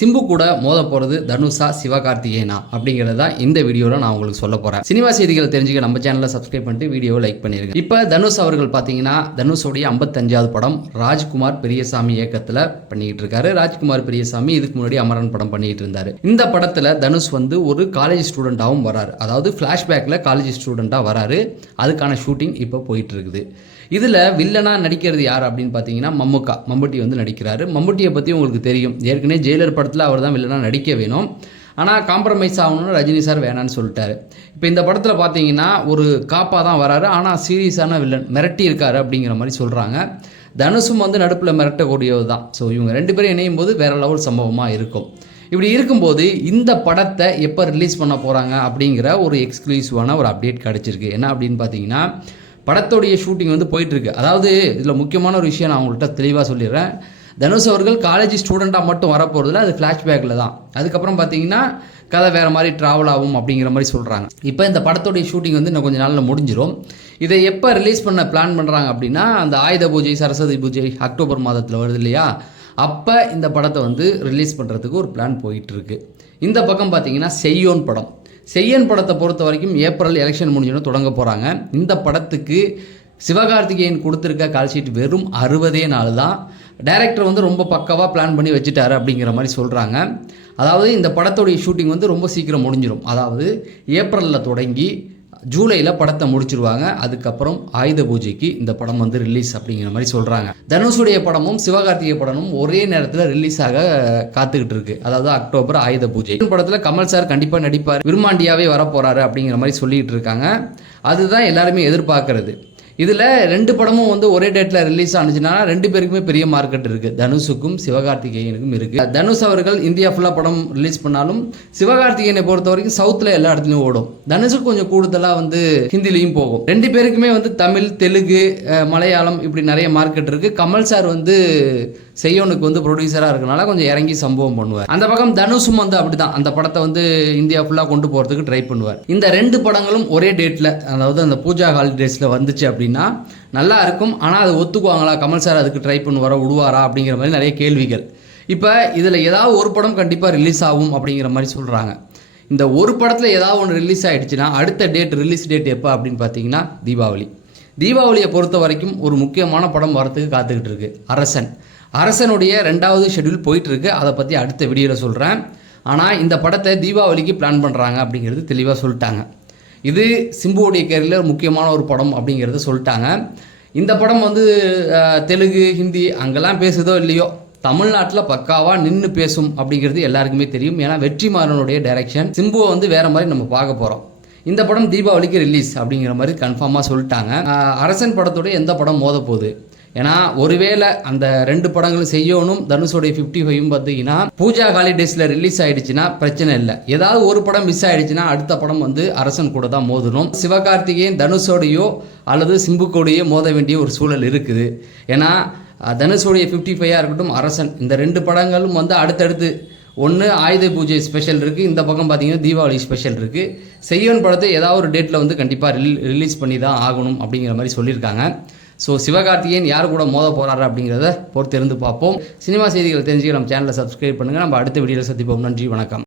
சிம்பு கூட மோத போகிறது தனுஷா சிவகார்த்திகேயனா அப்படிங்கிறது தான் இந்த வீடியோவில் நான் உங்களுக்கு சொல்ல போகிறேன். சினிமா செய்திகள் தெரிஞ்சுக்க நம்ம சேனலை சப்ஸ்கிரைப் பண்ணிட்டு வீடியோவை லைக் பண்ணிருங்க. இப்போ தனுஷ் அவர்கள் பார்த்தீங்கன்னா தனுஷோடைய 55வது படம் ராஜ்குமார் பெரியசாமி இயக்கத்தில் பண்ணிக்கிட்டு இருக்காரு. ராஜ்குமார் பெரியசாமி இதுக்கு முன்னாடி அமரன் படம் பண்ணிட்டு இருந்தாரு. இந்த படத்தில் தனுஷ் வந்து ஒரு காலேஜ் ஸ்டூடெண்டாகவும் வராரு. அதாவது ஃப்ளாஷ்பேக்கில் காலேஜ் ஸ்டூடெண்ட்டாக வராரு. அதுக்கான ஷூட்டிங் இப்போ போயிட்டு இருக்குது. இதில் வில்லனாக நடிக்கிறது யார் அப்படின்னு பார்த்தீங்கன்னா மம்முட்டி வந்து நடிக்கிறாரு. மம்முட்டியை பற்றி உங்களுக்கு தெரியும். ஏற்கனவே ஜெயிலர் படத்தில் அவர் தான் வில்லனாக நடிக்க வேணும். ஆனால் காம்ப்ரமைஸ் ஆகணும்னு ரஜினி சார் வேணான்னு சொல்லிட்டாரு. இப்போ இந்த படத்தில் பார்த்தீங்கன்னா ஒரு காப்பாக தான் வராரு. ஆனால் சீரியஸான வில்லன் மிரட்டி இருக்காரு அப்படிங்கிற மாதிரி சொல்கிறாங்க. தனுஷும் வந்து நடுப்பில் மிரட்டக்கூடியது தான். ஸோ இவங்க ரெண்டு பேரும் இணையும் போது வேறு லெவல் சம்பவமாக இருக்கும். இப்படி இருக்கும்போது இந்த படத்தை எப்போ ரிலீஸ் பண்ண போகிறாங்க அப்படிங்கிற ஒரு எக்ஸ்க்ளூசிவான ஒரு அப்டேட் கிடச்சிருக்கு. என்ன அப்படின்னு பார்த்தீங்கன்னா படத்தோடைய ஷூட்டிங் வந்து போயிட்டுருக்கு. அதாவது இதில் முக்கியமான ஒரு விஷயம் நான் உங்கள்கிட்ட தெளிவாக சொல்லிடுறேன். தனுஷ் அவர்கள் காலேஜ் ஸ்டூடெண்ட்டாக மட்டும் வரப்போகிறதுல அது ஃப்ளாஷ்பேக்கில் தான். அதுக்கப்புறம் பார்த்தீங்கன்னா கதை வேறு மாதிரி ட்ராவல் ஆகும் அப்படிங்கிற மாதிரி சொல்கிறாங்க. இப்போ இந்த படத்தோடைய ஷூட்டிங் வந்து இன்னும் கொஞ்சம் நாளில் முடிஞ்சிடும். இதை எப்போ ரிலீஸ் பண்ண பிளான் பண்ணுறாங்க அப்படின்னா அந்த ஆயுத பூஜை சரஸ்வதி பூஜை அக்டோபர் மாதத்தில் வருது இல்லையா, அப்போ இந்த படத்தை வந்து ரிலீஸ் பண்ணுறதுக்கு ஒரு பிளான் போயிட்டுருக்கு. இந்த பக்கம் பார்த்தீங்கன்னா செய்யோன் படம். செய்யன் படத்தை பொறுத்த வரைக்கும் ஏப்ரல் எலெக்ஷன் முடிஞ்சோன்னு தொடங்க போகிறாங்க. இந்த படத்துக்கு சிவகார்த்திகேயன் கொடுத்துருக்க கால் ஷீட் வெறும் 60 நாள் தான். டைரக்டர் வந்து ரொம்ப பக்காவாக பிளான் பண்ணி வச்சுட்டாரு அப்படிங்கிற மாதிரி சொல்கிறாங்க. அதாவது இந்த படத்தோடைய ஷூட்டிங் வந்து ரொம்ப சீக்கிரம் முடிஞ்சிடும். அதாவது ஏப்ரலில் தொடங்கி ஜூலையில் படத்தை முடிச்சிருவாங்க. அதுக்கப்புறம் ஆயுத பூஜைக்கு இந்த படம் வந்து ரிலீஸ் அப்படிங்கிற மாதிரி சொல்கிறாங்க. தனுஷுடைய படமும் சிவகார்த்திகேய படமும் ஒரே நேரத்தில் ரிலீஸ் ஆக காத்துக்கிட்டு இருக்கு. அதாவது அக்டோபர் ஆயுத பூஜை. படத்தில் கமல் சார் கண்டிப்பாக நடிப்பார், விருமாண்டியாவே வரப்போறாரு அப்படிங்கிற மாதிரி சொல்லிட்டு இருக்காங்க. அதுதான் எல்லாருமே எதிர்பார்க்கறது. இதில் ரெண்டு படமும் வந்து ஒரே டேட்டில் ரிலீஸ் ஆனிச்சுன்னா ரெண்டு பேருக்குமே பெரிய மார்க்கெட் இருக்குது. தனுஷுக்கும் சிவகார்த்திகேயனுக்கும் இருக்குது. தனுஷ் அவர்கள் இந்தியா ஃபுல்லாக படம் ரிலீஸ் பண்ணாலும் சிவகார்த்திகேயனை பொறுத்த வரைக்கும் சவுத்தில் எல்லா இடத்துலையும் ஓடும். தனுஷுக்கு கொஞ்சம் கூடுதலாக வந்து ஹிந்திலையும் போகும். ரெண்டு பேருக்குமே வந்து தமிழ், தெலுங்கு, மலையாளம் இப்படி நிறைய மார்க்கெட் இருக்குது. கமல் சார் வந்து செய்யோனுக்கு வந்து ப்ரொடியூசராக இருக்கனால கொஞ்சம் இறங்கி சம்பவம் பண்ணுவார். அந்த பக்கம் தனுஷும் வந்து அப்படி தான் அந்த படத்தை வந்து இந்தியா ஃபுல்லாக கொண்டு போகிறதுக்கு ட்ரை பண்ணுவார். இந்த ரெண்டு படங்களும் ஒரே டேட்டில், அதாவது அந்த பூஜா ஹாலிடேஸில் வந்துச்சு அப்படின்னா நல்லா இருக்கும். ஆனால் அது ஒத்துக்குவாங்களா, கமல் சார் அதுக்கு ட்ரை பண்ணுவாரா, விடுவாரா அப்படிங்கிற மாதிரி நிறைய கேள்விகள். இப்போ இதில் ஏதாவது ஒரு படம் கண்டிப்பாக ரிலீஸ் ஆகும் அப்படிங்கிற மாதிரி சொல்கிறாங்க. இந்த ஒரு படத்தில் ஏதாவது ஒன்று ரிலீஸ் ஆகிடுச்சுன்னா அடுத்த ரிலீஸ் டேட் எப்போ அப்படின்னு பார்த்தீங்கன்னா தீபாவளியை பொறுத்த வரைக்கும் ஒரு முக்கியமான படம் வரத்துக்கு காத்துக்கிட்டு இருக்கு. அரசனுடைய 2வது ஷெட்யூல் போயிட்டுருக்கு. அதை பற்றி அடுத்த வீடியோவில் சொல்கிறேன். ஆனால் இந்த படத்தை தீபாவளிக்கு பிளான் பண்ணுறாங்க அப்படிங்கிறது தெளிவாக சொல்லிட்டாங்க. இது சிம்புவோடைய கேரியரில் முக்கியமான ஒரு படம் அப்படிங்கிறத சொல்லிட்டாங்க. இந்த படம் வந்து தெலுங்கு, ஹிந்தி அங்கெல்லாம் பேசுதோ இல்லையோ, தமிழ்நாட்டில் பக்காவாக நின்று பேசும் அப்படிங்கிறது எல்லாருக்குமே தெரியும். ஏன்னா வெற்றிமாறனுடைய டைரக்ஷன். சிம்புவை வந்து வேறு மாதிரி நம்ம பார்க்க போகிறோம். இந்த படம் தீபாவளிக்கு ரிலீஸ் அப்படிங்கிற மாதிரி கன்ஃபார்மாக சொல்லிட்டாங்க. அரசன் படத்தோடைய எந்த படம் மோத போகுது? ஏன்னா ஒருவேளை அந்த ரெண்டு படங்களும் செய்யணும் தனுஷோடைய 55 பார்த்தீங்கன்னா பூஜா ஹாலிடேஸில் ரிலீஸ் ஆகிடுச்சுன்னா பிரச்சனை இல்லை. ஏதாவது ஒரு படம் மிஸ் ஆகிடுச்சுன்னா அடுத்த படம் வந்து அரசன் கூட தான் மோதணும். சிவகார்த்திகேயன் தனுஷோடையோ அல்லது சிம்புக்கோடையோ மோத வேண்டிய ஒரு சூழல் இருக்குது. ஏன்னா தனுஷோடைய 55 இருக்கட்டும், அரசன், இந்த ரெண்டு படங்களும் வந்து அடுத்தடுத்து ஒன்று ஆயுத பூஜை ஸ்பெஷல் இருக்குது, இந்த பக்கம் பார்த்தீங்கன்னா தீபாவளி ஸ்பெஷல் இருக்குது. செய்யோன் படத்தை ஏதாவது ஒரு டேட்டில் வந்து கண்டிப்பாக ரிலீஸ் பண்ணி தான் ஆகணும் அப்படிங்கிற மாதிரி சொல்லியிருக்காங்க. ஸோ சிவகார்த்திகேயன் யார் கூட மோத போகிறாரு அப்படிங்கிறத பொறுத்திருந்து பார்ப்போம். சினிமா செய்திகள் தெரிஞ்சுக்க நம்ம சேனலை சப்ஸ்கிரைப் பண்ணுங்கள். நம்ம அடுத்த வீடியோவில் சந்திப்போம். நன்றி, வணக்கம்.